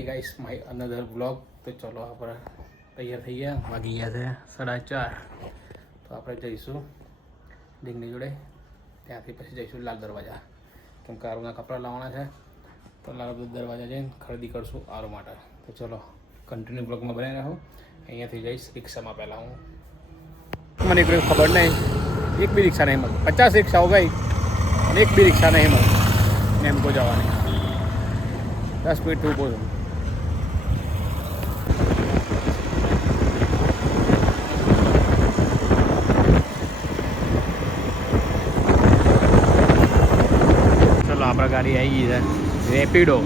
Hi guys my another vlog. तो चलो આપણે તૈયાર થઈ ગયા, વાગી ગયા છે 4:30। તો આપણે જઈશું ડીંગની જોડે, ત્યાંથી પછી જઈશું લાલ દરવાજા, કેમ કે આરુના કપડાં લાવવાના છે। તો લાલ દરવાજા જઈને ખરીદી કરશું આરુ માટે। તો ચલો કન્ટિન્યુ બ્લોગમાં બને રહો। અહીંયાથી જઈશ રિક્ષામાં। પહેલાં હું મને કોઈ ખબર નહીં, એક બી રિક્ષા નહીં મળે। 50 રિક્ષાઓ ગઈ અને એક બી રિક્ષા નહીં મળે મેમકો જવાની। 10 મિનિટ ઊભો છું। ચલો આપણા ગાડી આવી ગઈ છે, રેપિડો।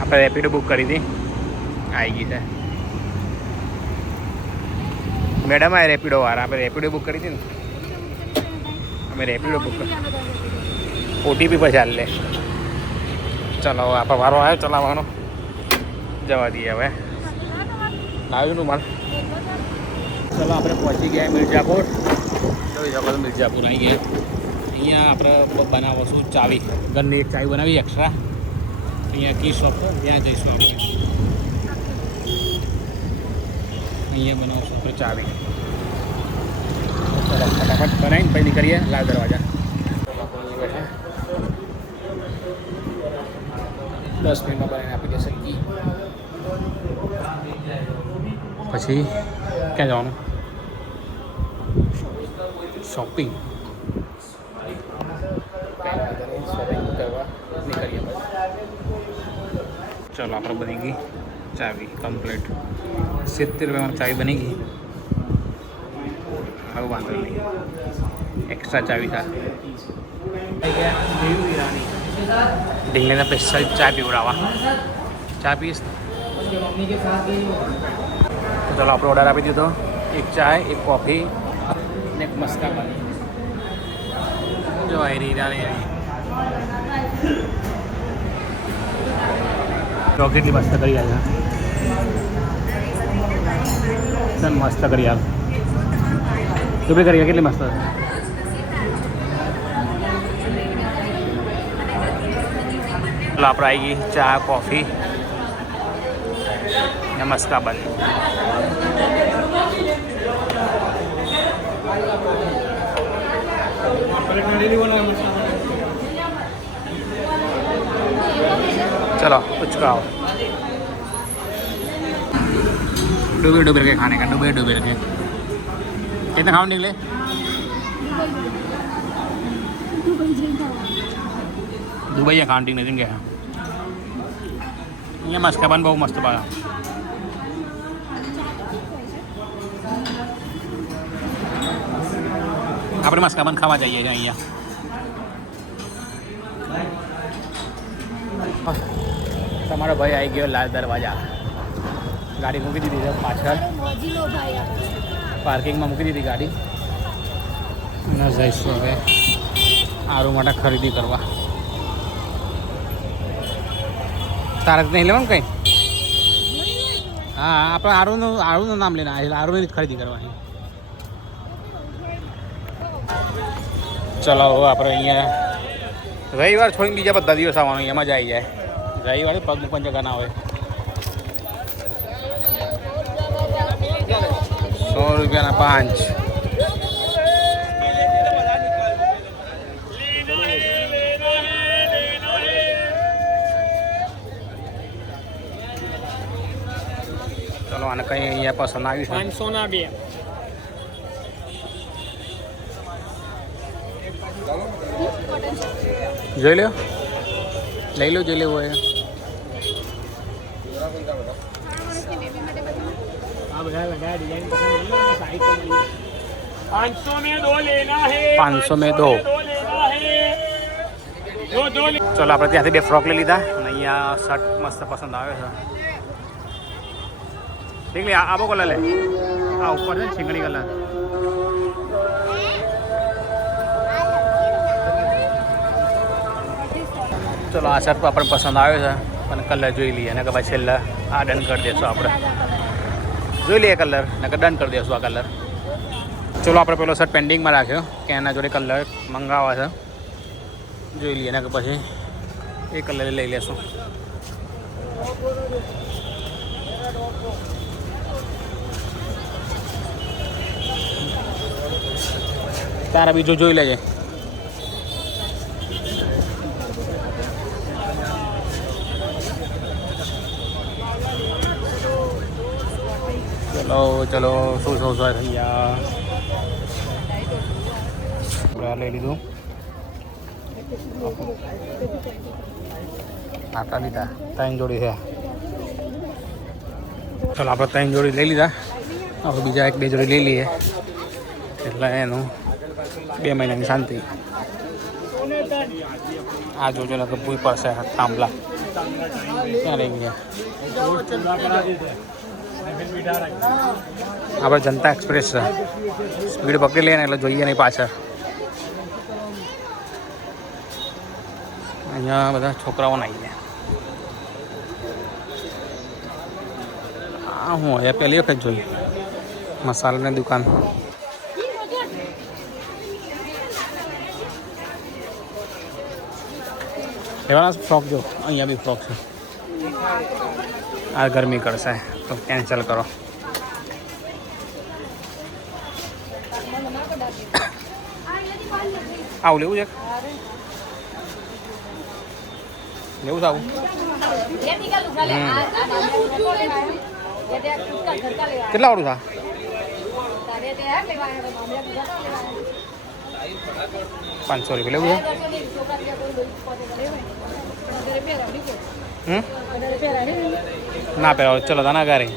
આપણે રેપિડો બુક કરી હતી, આવી ગઈ છે મેડમ। આ રેપિડો વાળા આપણે રેપિડો બુક કરી હતી ને, અમે રેપિડો બુક કરી, ઓટીપી પર ચાલે। ચલો આપણે વારો આવ્યો ચલાવવાનો, જવા દઈએ હવે। લાવ્યું નું માલ। ચલો આપણે પહોંચી ગયા મિર્જાપુર। જોઈ શકો મિર્જાપુર આવી ગયા। અહીંયા આપણે બનાવશું ચાવી, ઘરની એક ચાવી બનાવી એક્સ્ટ્રા। અહીંયા કી શોપ છે, ત્યાં જઈશું આપણે। અહીંયા બનાવશું આપણે ચાવી। ચલો ફટાફટ બનાવીને પછી નીકળીએ લાલ દરવાજા। 10 મિનિટમાં બનાવીને આપી દેશે કી। પછી ક્યાં જવાનું? શોપિંગ। શોપિંગ કરવા નીકળીએ પછી। ચલો આપણે બની ગઈ ચાવી કમ્પ્લીટ। 70 રૂપિયામાં ચાવી બની ગઈ। હવે વાંધો નહીં, એક્સ્ટ્રા ચાવી થાય। ઢીંગલીને સ્પેશિયલ ચા પીવડાવવા। ચા પીશ? તો ચલો આપણે ઓર્ડર આપી દીધો, એક ચાય, એક કોફી અને એક મસ્કા પાણી। જો આવી હીરાની તો કેટલી મસ્ત કરી આવે છે, મસ્ત કરી આવે। તું બી કરી કેટલી મસ્ત। એટલે આપણે આવી ગઈ ચા, કોફી ને મસ્કા બની। चलो पुचका डूबे डूबे के खाने का, डूबे डूबे के कितने खाओ निकले? दुबई या खांटी नहीं गया। ये मस्काबन बहुत मस्त पाया। આપણે મસ્કાબન ખાવા જઈએ છીએ અહીંયા। તમારો ભાઈ આવી ગયો લાલ દરવાજા। ગાડી મૂકી દીધી છે પાછળ, પાર્કિંગમાં મૂકી દીધી ગાડી। અને જઈશું હવે આરુ માટે ખરીદી કરવા। તારે નહીં લેવાનું કંઈ? હા, આપણે આરુનું નામ લઈને આવ્યા, આરુની જ ખરીદી કરવાની। ચલો હવે આપણે અહીંયા રવિવાર છોડીને બીજા બધા દિવસ આવવાનું, એમાં જ આવી જાય। રવિવારે પગ મૂકવાની જગ્યા ના હોય। 100 રૂપિયાના 5। ચલો આને કંઈ અહીંયા પસંદ આવ્યું છે 500 ના 2। જોઈ લો, લઈ લો, જોઈ લેવું હોય। 500 में 2। ચલો આપણે ત્યાંથી 2 ફ્રોક લઈ લીધા અને અહીંયા શર્ટ મસ્ત પસંદ આવે છે। ઠીક લે, આવો કલર લે, આ ઉપર છે શીંગડી કલર। ચલો આ શર્ટ આપણને પસંદ આવ્યો છે, પણ કલર જોઈ લઈએ ને કે ભાઈ છેલ્લે આ ડન કરી દઈશું। આપણે જોઈ લઈએ કલર ને કે ડન કરી દઈશું આ કલર। ચલો આપણે પેલો શર્ટ પેન્ડિંગમાં રાખ્યો કે એના જોડે કલર મંગાવવા છે, જોઈ લઈએ ને કે પછી એ કલર લઈ લેશું। તારા બીજું જોઈ લેજે. ચલો ચલો, શું થઈ ગયા. લઈ લીધું, આટલા લીધા, 3 જોડી છે. ચલો આપણે 3 જોડી લઈ લીધા. હવે બીજા 1-2 જોડી લઈ લઈએ એટલે એનું 2 મહિનાની શાંતિ. આ જોજો ને તો ભૂઈ પડશે થાંભલા. ક્યાં લઈ ગયા આપણે? જનતા એક્સપ્રેસ છે, સ્પીડ પકડી લઈએ ને એટલે જોઈએ નહીં પાછળ. અહીંયા બધા છોકરાઓ નાઈ ગયા. હા, હું અહીંયા પહેલી વખત જોઈ મસાલાની દુકાન. એવાના ફ્રોક જો, અહીંયા બી ફ્રોક છે. આ ગરમી કરશે તો કેન્સલ કરો. આવું લેવું છે? લેવું છે આવું? કેટલા વાળું છે? 500 રૂપિયા લેવું છે? ના પહેરાવો, ચલો તાના ઘરે.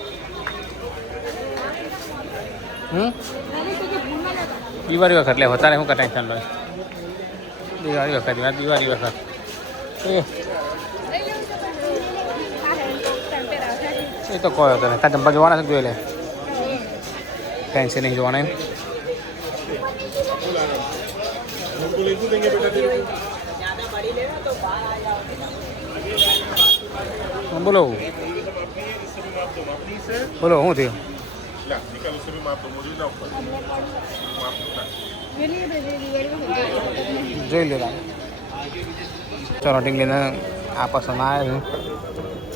દિવાળી વખત લે, તારે શું ટેન્શન લો? દિવાળી વખત એ તો કહો તને. તાર ચંપા જોવાના છે? જોઈ લે, ફેન્સી નહીં જોવાના એમ. બોલો બોલો, શું થયું? જોઈ લે. ચલો ટીંગલીને આ પસંદ આવે છે,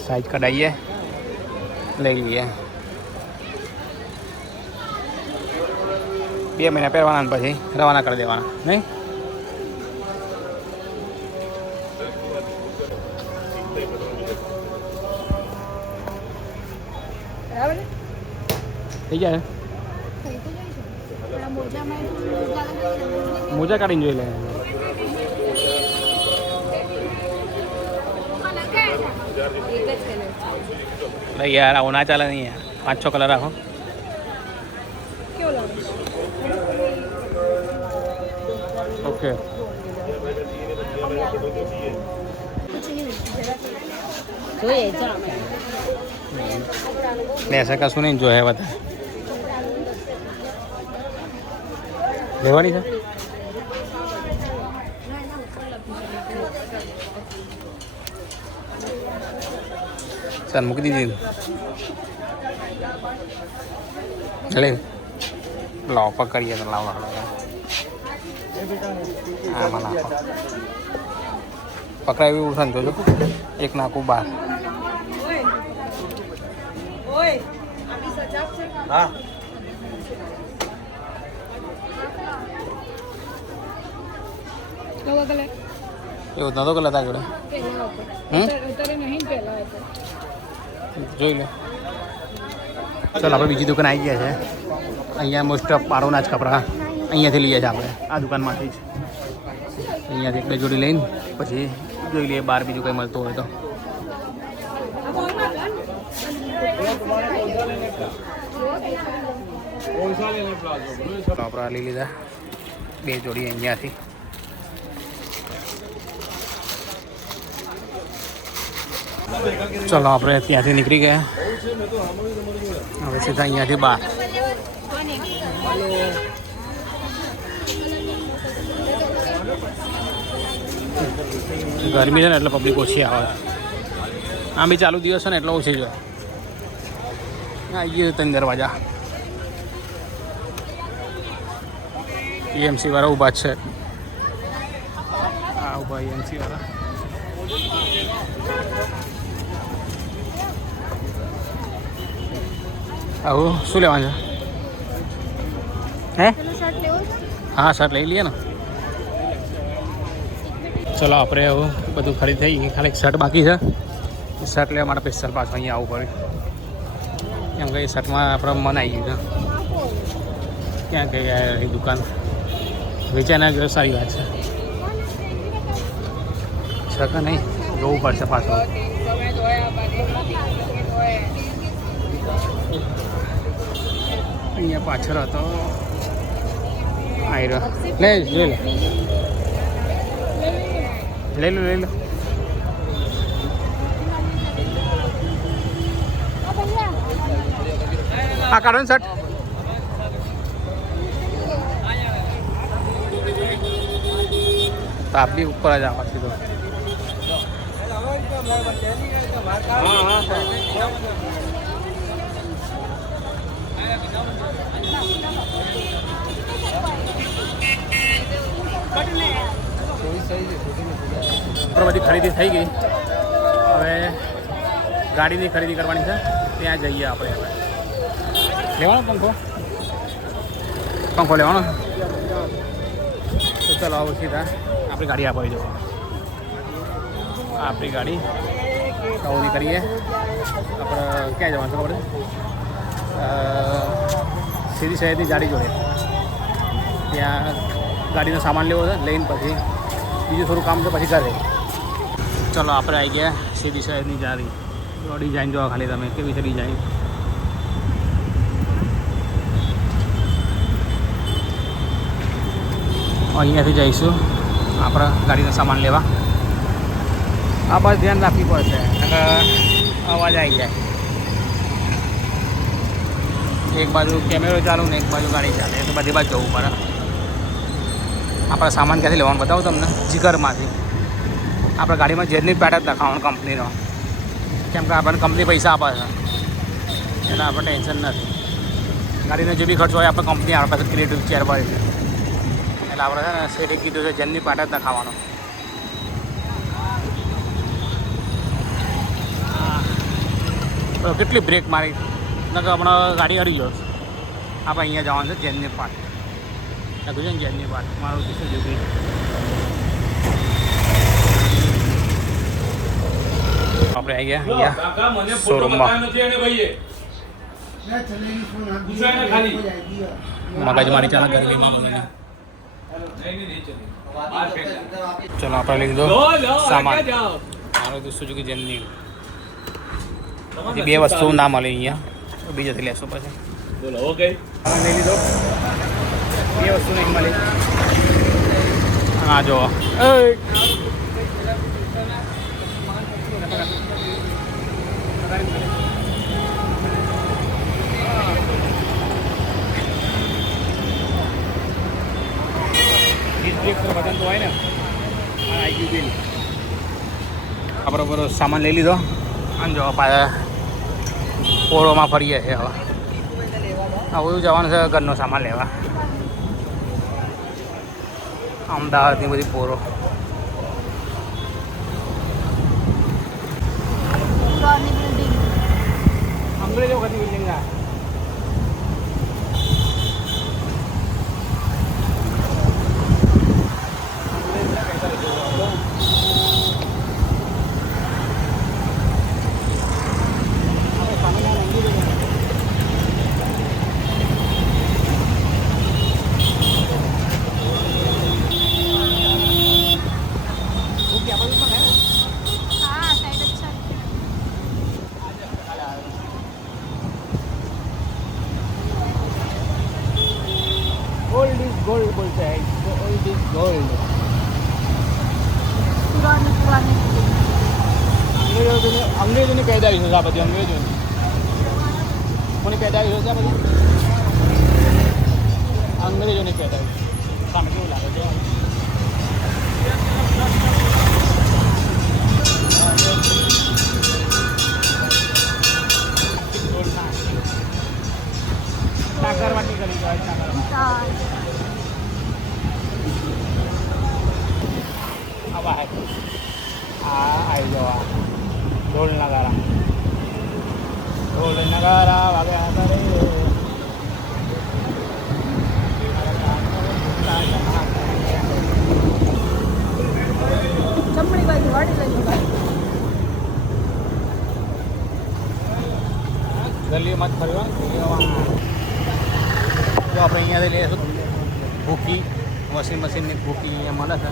સાઈઝ કઢાઈએ, લઈ લઈએ. 2 મહિના પહેરવાના પછી રવાના કરી દેવાના નહીં? થઈ જાય. મોજા કાઢીને જોઈ લે. ભાઈ યાર આવું ના ચાલે નહીં યાર. 5-6 કલર રાખો. ઓકે, લેશે કશું નહીં જોઈએ બધા. લેવાની છે? ચાલ મૂકી દીધી. લે લાવ પકડીએ તો લાવ. આમાં નાખો, પકડાય એવું છે ને જોજો. એક નાખું બહાર. હા, એવું નતો કલર તા જોડે. જોઈ લો. ચાલો આપણે બીજી દુકાન આવી ગયા છે. અહીંયા મોસ્ટ ઓફ પારોના જ કપડા અહીંયાથી લઈએ છીએ આપણે, આ દુકાનમાંથી જ. અહીંયાથી 1-2 જોડી લઈને પછી જોઈ લઈએ બહાર બીજું કંઈ મળતું હોય તો. આપણે લઈ લીધા 2 જોડી અહીંયાથી. ચલો આપણે ત્યાંથી નીકળી ગયા. હવે સીધા અહીંયાથી બહાર. ગરમી છે ને એટલે પબ્લિક ઓછી આવે. આમ બી ચાલુ દિવસ છે ને એટલે ઓછી જોઈએ. આવીએ 3 દરવાજા. EMC વાળા ઊભા છે. આ ઊભા EMC વાળા. આવું શું લેવાનું છે હે? હા શર્ટ લઈ લઈએ ને. ચલો આપણે હવે બધું ખરીદ થઈ ગઈ, ખાલી શર્ટ બાકી છે. શર્ટ લેવા માટે સ્પેશિયલ પાછું અહીંયા આવવું પડે, કેમ કે એ શર્ટમાં આપણે મન આવી ગયું છે. ક્યાં ગઈ એ દુકાન વેચાના ગયો, સારી વાત છે. શર્ટ નહીં જોવું પડશે પાછું. અહીંયા પાછળ હતો આવી રહ્યો. લે જોઈ લે, લઈ લો. હા કાઢો ને શર્ટ. તાપ બી ઉપર જ આવે સીધો. બધી ખરીદી થઈ ગઈ, હવે ગાડીની ખરીદી કરવાની છે. ત્યાં જઈએ આપણે. હવે લેવાનો પંખો લેવાનો. તો ચાલો આવો સીધા આપણી ગાડી આપી દો. આપણી ગાડી કવરી કરીએ. આપણે ક્યાં જવાનું છે આપણે? સીધી શહેરની ગાડી જોડે ત્યાં ગાડીનો સામાન લેવો છે, લઈને પછી બીજું થોડું કામ છે, પછી ઘરે. ચલો આપણે આવી ગયા સીધી શહેરની ગાડી. ડિઝાઇન જોવા ખાલી તમે કેવી છે ડિઝાઇન. અહીંયાથી જઈશું આપણે ગાડીનો સામાન લેવા. આ બસ ધ્યાન રાખવી પડશે, અવાજ આવી જાય. એક બાજુ કેમેરો ચાલુ ને એક બાજુ ગાડી ચાલે, એટલે બધી બાજુ જવું પડે. આપણે સામાન ક્યાંથી લેવાનું બતાવું તમને. જીગરમાંથી આપણે ગાડીમાં જેરની પેટ જ નખાવાનું કંપનીનો, કેમ કે આપણને કંપની પૈસા આપે છે એટલે આપણે ટેન્શન નથી. ગાડીનો જે બી ખર્ચ હોય આપણે કંપની આપણા પાસે ક્રિએટિવ ચેર હોય છે, એટલે આપણે છે ને શેઠે કીધું છે જેરની પેટ જ નખાવાનો. તો કેટલી બ્રેક મારી નકર હમણાં ગાડી અડી ગયો. આપણે અહીંયા જવાનું છે જેનની પાટ. લખ્યું છે ને જેનની પાટ. મારું શું જોયું આપણે આવી ગયા શોરૂમમાં. મગજ મારી ચાલે ગરમીમાં. ચલો આપણે લઈ લીધો સામાન. મારું તો સુઝુકી જેમની. બે વસ્તુ ના મળે અહીંયા, બીજાથી લેશો પછી. બોલો ઓકે લઈ લીધો. બે વસ્તુ નહીં મળી. હા જો બટન તો હોય ને. આવી ગયું બિલ. આપણે બરોબર સામાન લઈ લીધો અને જો પાછા પોળોમાં ફરીએ છીએ. હવે બધું જવાનું છે ઘરનો સામાન લેવા. અમદાવાદની બધી પોરો. અંગ્રેજો વખતની બિલ્ડિંગ આ. Gold is gold बोलते हैं. Gold is gold. અંગ્રેજોની પેદાઈશ છે આ બધી. અંગ્રેજોની કોની પેદાઈશ છે આ બધી? અંગ્રેજોની પેદાઈશ. સામે કેવું લાગે છે? સાગરવાટી કરી જાય. આ આવી જવા ઢોલ નગારા વાગ્યા હતા રે. ગલીમાં જ ફર્યો તો આપણે અહીંયાથી લઈશું ભૂકી વોશિંગ મશીનની ભૂકી અહીંયા મળે છે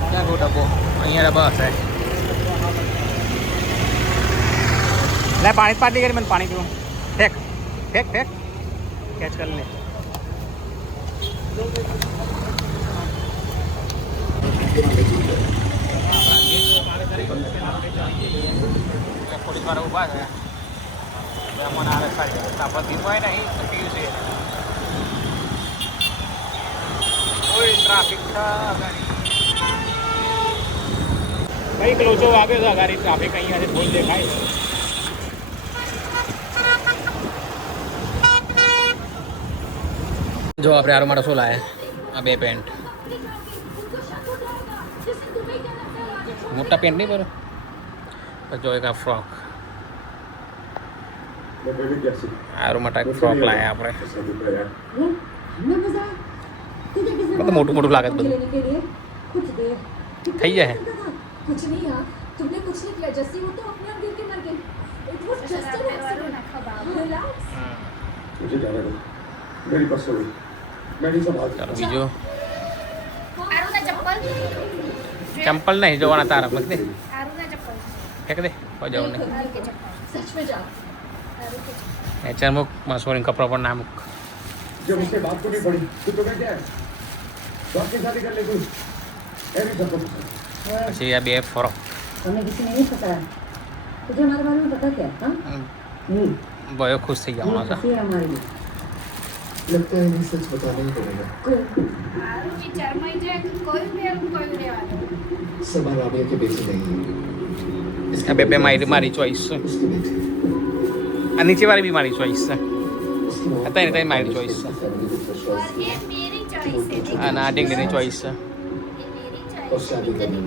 ક્યાં ગયો ડબ્બો અહીંયા ડબ્બા હશે લે પાણી પાટી કરી મને પાણી પીવું ફેંક ફેંક ફેંક કેચ કરી લે પોલીસ વાળા ઊભા છે મને આવે ખાલી આપણે ધીમું હોય નહીં તો પીયું છે કોઈ ટ્રાફિક કંઈક લોચો વાગ્યો છે અગાડી ટ્રાફિક અહીંયાથી થોડું દેખાય છે જો આપણે આરો માટે શું લાયા આ બે પેન્ટ મોટા પેન્ટ નહીં બરો જો એક આ ફ્રોક આરો માટે એક ફ્રોક લાયા આપણે બધું મોટું મોટું લાગે બધું થઈ જાય कुछ नहीं यार तुमने कुछ नहीं किया जैसे वो तो अपने आप गिर के मर गई it was just an accident relax मुझे जाना है मेरी बस हो गई मैं नहीं संभाल ચાલો બીજો आरुना चप्पल ચંપલ નહીં જોવાના તારા મત દે आरुना चप्पल ફેંક દે કોઈ જવું નહીં आरु के चप्पल सच में जा आरु के चप्पल નેચર મૂક મસોરી કપડા પર ના મૂક जब उससे बात को नहीं पड़ी तो तुम्हें क्या है बाप की शादी कर ले तू ऐसे सब कुछ પછી આ બે ફ્રોક हमें किसी ने नहीं पकड़ा तुझे हमारे बारे में पता क्या हाँ नहीं બયો ખુશ થઈ જવાનો છે खुशी है हमारे लिए लगता है इन्हें सच बताना ही पड़ेगा आरु की चरमाई जे कोई लेवानो सवाल राबिया के बेटे नहीं है આ બે મારી ચોઈસ છે उसके बेटे આ નીચે વાળી બી મારી ચોઈસ છે उसकी मौत અત્યારે ત્યાં મારી ચોઈસ છે फैमिली को विश्वास और ये मेरी चॉइस है આ ના ડીંગની ચોઈસ છે ये मेरी और चॉइस शादी करनी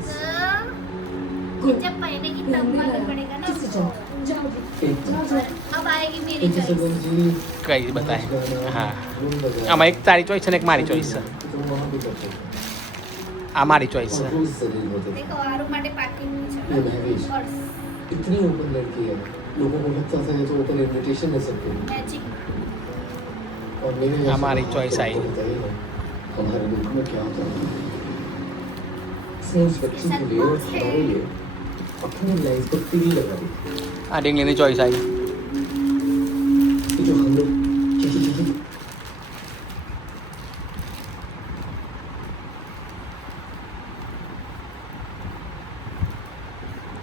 है जब पहनेगी तब मालूम पड़ेगा ना उसको अब आएगी मेरी चॉइस કઈ બતાય હા આમાં એક તારી ચોઈસ છે ને એક મારી ચોઈસ છે આ મારી ચોઈસ છે देखो आरु माटे पार्किंग नहीं ये चला महवेश और इतनी ओपन लड़की है लोगों को लगता था ये तो ओपन इनविटेशन है सबके मैचिंग और मेरे हमारी choice आई। हमारे मुल्क में क्या होता है इसने उस बच्ची को लिए और हमारे लिए अपनी लाइफ को तिली लगा दी આ ડીંગલીની ચોઈસ આવી कि जो हम लोग चिचिचिचि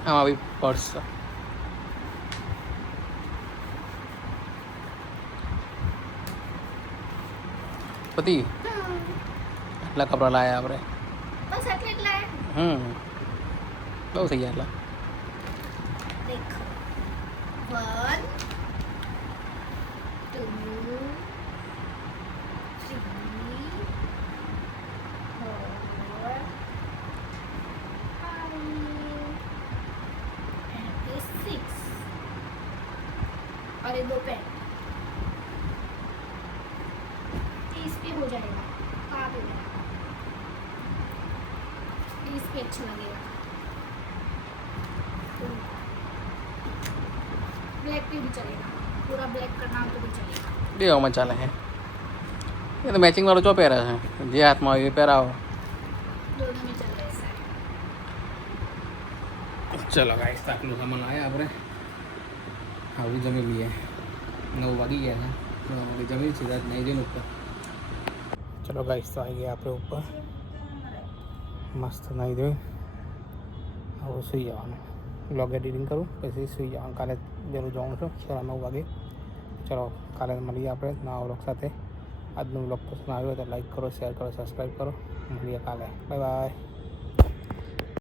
આમાં બી પર્સ છે પતિ આટલા કપડાં લાયા આપણે बस એટલા બહુ થઈ ગયા એટલા देखो 1 2 3 4 5 6 और ये दो पेन 30 पे हो जाएगा कहाँ पे 30 पे अच्छा लगेगा ब्लैक पे भी चलेगा पूरा ब्लैक करना हो तो भी चलेगा બેમાં ચાલે છે એ તો મેચિંગ વાળું ચો પહેરે છે જે હાથમાં હોય એ પહેરાવો दोनों में चल रहा है साइड ચલો ગાઈસ આટલું સામાન આવ્યા આપણે આવું જમી લઈએ 9 વાગી ગયા છે 9 વાગે જમી સીધા નહીં જઈને ઉપર ચલો ગાઈસ તો આવી ગયા આપણે ઉપર મસ્ત નાહી ધોઈ હવે સૂઈ જવાનું બ્લોગ એડિટિંગ કરું પછી સૂઈ જવાનું કાલે જરૂર જવાનું છું 9 વાગે ચલો કાલે મળીએ આપણે નવા વ્લોગ સાથે આજનો વ્લોગ પસંદ આવ્યો તો લાઈક કરો શેર કરો સબસ્ક્રાઈબ કરો મળીએ કાલે બાય બાય